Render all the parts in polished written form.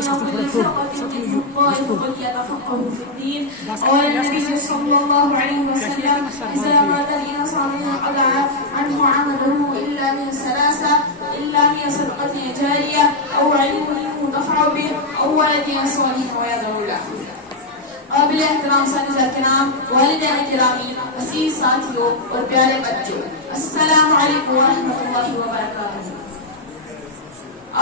كل فرقة منهم طائفة يتفقهوا في الدين. قال النبي صلى الله عليه وسلم إذا مات الإنسان انقطع عنه عمله إلا من ثلاثة: إلا من صدقة جارية أو علم ينتفع به أو ولد صالح يدعو له. قابل احترام ساتذہ کرام، والدین گرامی، عزیز ساتھیوں اور پیارے بچوں، السلام علیکم ورحمۃ اللہ وبرکاتہ۔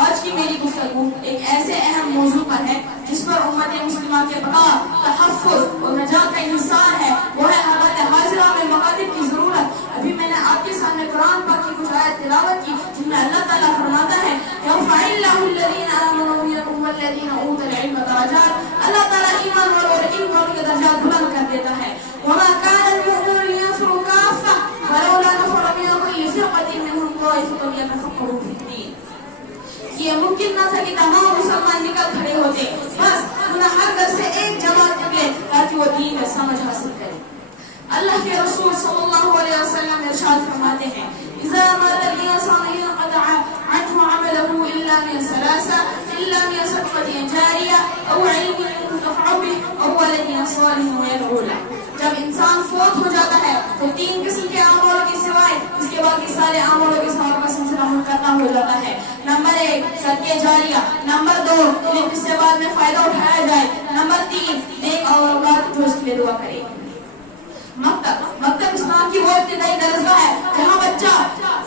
آج کی میری گفتگو ایک ایسے اہم موضوع پر ہے جس پر امت مسلمہ کے بقا، تحفظ اور نجات کا انحصار ہے، وہ ہے حالت حاضرہ میں مکاتب کی ضرورت۔ ابھی میں نے آپ کے سامنے قرآن پاک کی کچھ آیت تلاوت کی جن میں اللہ تعالیٰ فرماتا ہے يَرْفَعِ اللَّهُ الَّذِينَ آمَنُوا مِنكُمْ وَالَّذِينَ أُوتُوا الْعِلْمَ دَرَجَاتٍ۔ اللہ تعالیٰ ایمان والوں اور علم والوں کے درجات بلند کر دیتا ہے۔ وَمَا كَانَ الْمُؤْمِنُونَ لِيَنفِرُوا كَافَّةً وَلَوْلَا نَفَرَ مِن كُلِّ فِرْقَةٍ مِنْهُمْ طَائِفَةٌ يَتَفَقَّهُوا فِي الدِّينِ۔ یہ ممکن نہ تھا کہ تمام مسلمان نکل کھڑے ہوتے، بس انہیں ہر گھر سے ایک جماعت نکلے تاکہ وہ دین میں سمجھ حاصل کرے۔ اللہ کے رسول صلی اللہ علیہ وسلم ارشاد فرماتے ہیں اذا مات الانسان انقطع عنه عمله الا من ثلاثه: الا من صدقة جارية او علم ينتفع به او ولد صالح يدعو له۔ جب انسان فوت ہو جاتا ہے تو تین قسم کے اعمال کے سوائے اس کے باقی سارے اعمالوں کے ثواب کا سلسلہ منقطع ہو جاتا ہے۔ نمبر 1 صدقہ جاریہ، نمبر 2 علم جس سے بعد میں فائدہ اٹھایا جائے، نمبر 3 نیک اولاد جو اس کے لیے دعا کرے۔ مکتب اسلام کی وہ ابتدائی درسگاہ ہے جہاں بچہ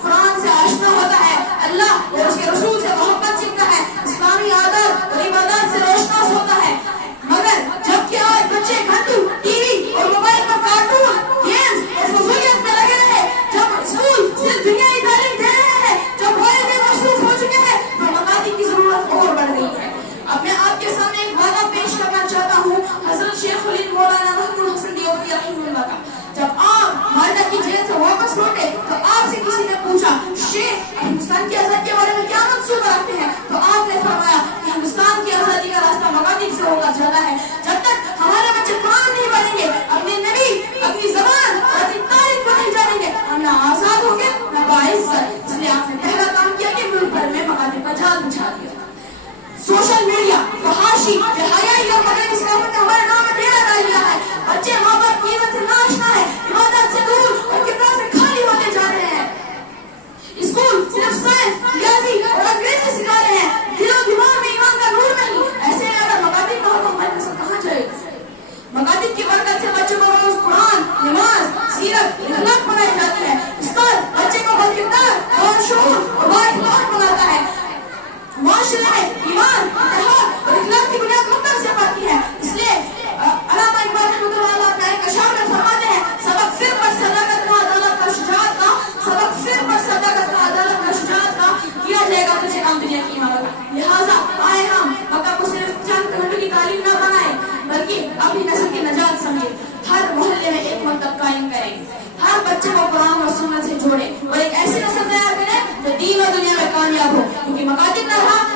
قرآن سے آشنا ہوتا ہے، اللہ اور اس کے رسول سے محبت سیکھتا ہے، اسلامی عادات اور عبادات سے روشناس ہوتا ہے۔ مگر جبکہ آج بچے گھنٹوں ٹی وی اور موبائل پر کارٹون، گیمز اور فضولیت میں لگے رہے، جب اسکول صرف دنیائی تعلیم دے رہے ہیں، جب والدین مصروف ہو چکے ہیں تو مکاتب کی ضرورت اور بڑھ گئی ہے۔ اب میں آپ کے سامنے ایک واقعہ پیش کرنا چاہتا ہوں حضرت شیخ الہند مولانا محمود حسن دیوبندی رحمہ اللہ کا۔ جب آپ مالٹا کی جیل سے واپس لوٹے تو آپ سے کسی نے پوچھا شیخ ہندوستان کی آزادی کے بارے میں کیا منصوبہ رکھتے ہیں؟ تو آپ نے فرمایا کہ ہندوستان کی آزادی کا راستہ مکاتب سے ہوگا چلا ہے۔ جب تک ہمارے بچے قرآن نہیں پڑھیں گے، اپنے نبی، اپنی زبان اور اپنی تاریخ کو نہیں جانیں گے، ہم نہ آزاد ہوں گے نہ باعزت۔ اس لیے آپ نے پہلا کام کیا کہ ملک بھر میں مکاتب کا جال بچھا دیا۔ سوشل میڈیا، فحاشی، بے حیائی اور مغربی ثقافت نے ہمارے نام میں ڈیرا ڈال دیا ہے۔ بچے ماں باپ کی عزت سے ناشنا ہے، عبادت سے دور اور کتاب سے خالی ہوتے جا رہے ہیں۔ اسکول صرف سائنس، ریاضی اور انگریزی سکھا رہے ہیں، دل و دماغ میں ایمان کا نور نہیں۔ ایسے میں اگر مکاتب نہ ہو تو ہماری نسل کہاں جائے گا؟ مکاتب کی برکت سے بچوں کو روز قرآن، نماز، سیرت، اخلاق پڑھائی جاتی ہے۔ استاد بچے کو باکردار، باشعور اور بااخلاق بناتا ہے۔ معاشرے میں ایمان، اتحاد اور اخلاق کی بنیاد مکتب سے پڑتی ہے۔ اس لیے علامہ اقبال رحمۃ اللہ علیہ اپنے ایک اشعار میں فرماتے ہیں سبق فر پر صداقت کا، عدالت کا، شجاعت کا، سبق فر پر صداقت کا، عدالت کا، شجاعت کا، کیا جائے گا تجھے کام دنیا کی عمارت۔ لہٰذا آئے ہم مکتب کو صرف چند گھنٹوں کی تعلیم نہ بنائیں بلکہ اپنی نسل کی نجات سمجھیں۔ ہر محلے میں ایک مکتب قائم کریں، ہر بچے کو قرآن اور سنت سے جوڑیں اور ایک ایسی نسل تیار کریں جو دین اور دنیا میں کامیاب ہو، کیونکہ مکاتب نہ رہا